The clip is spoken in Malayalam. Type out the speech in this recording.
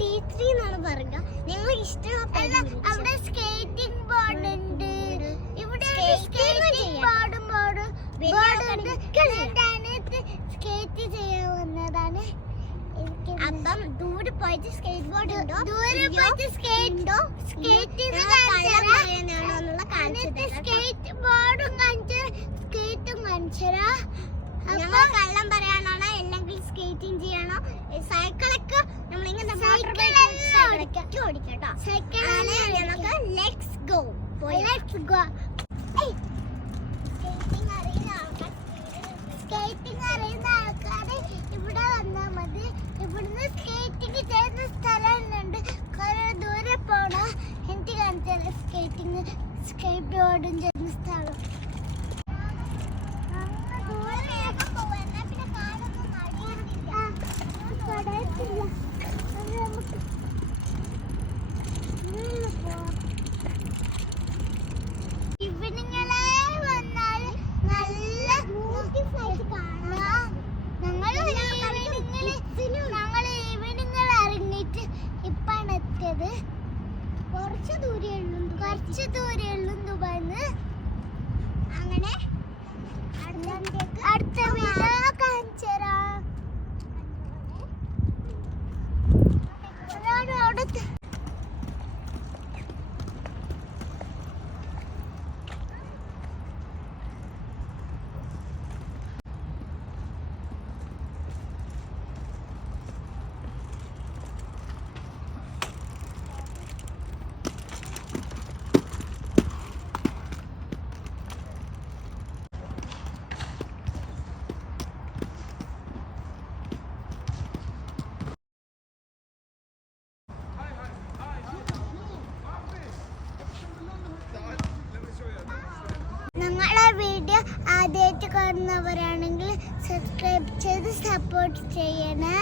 ഡി ത്രീ എന്നാണ് പറയുക. നിങ്ങൾ അവിടെ സ്കേറ്റിംഗ് ബോർഡ് ഉണ്ട്. ഇവിടെ skating board board board skate ചെയ്യാൻ അപ്പം ദൂരെ പോയിട്ട് സ്കേറ്റ് ബോർഡ് ഉണ്ടോ? ദൂരെ പോയിട്ട് സ്കേറ്റ് ഉണ്ടോ സ്കേറ്റ് സൈക്കിൾ ഓടിക്കട്ടോ സൈക്കിൾ നമുക്ക് let's go let's go skating അറിയുന്ന ആൾക്കാർ സ്കേറ്റിംഗ് അറിയുന്ന ആൾക്കാർ ഇവിടെ വന്നാൽ മതി. ഇവിടുന്ന് സ്കേറ്റിംഗ് ചെയ്യുന്ന സ്ഥലമുണ്ട്. കുറെ ദൂരെ പോണം. എനിക്ക് കാണിച്ചാൽ സ്കേറ്റിംഗ് സ്കേറ്റ് ബോർഡും ചെയ്യുന്ന സ്ഥലം. അങ്ങ് കുറച്ച് ദൂരേ ഉള്ളൂ കുറച്ച് ദൂരേ ഉള്ളൂ ദുബായിന്ന് അങ്ങനെ അടുത്ത വീഡിയോ കാണിച്ചു തരാം അതാണ് വീഡിയോ ആദ്യമായിട്ട് കാണുന്നവരാണെങ്കിൽ സബ്സ്ക്രൈബ് ചെയ്ത് സപ്പോർട്ട് ചെയ്യണേ.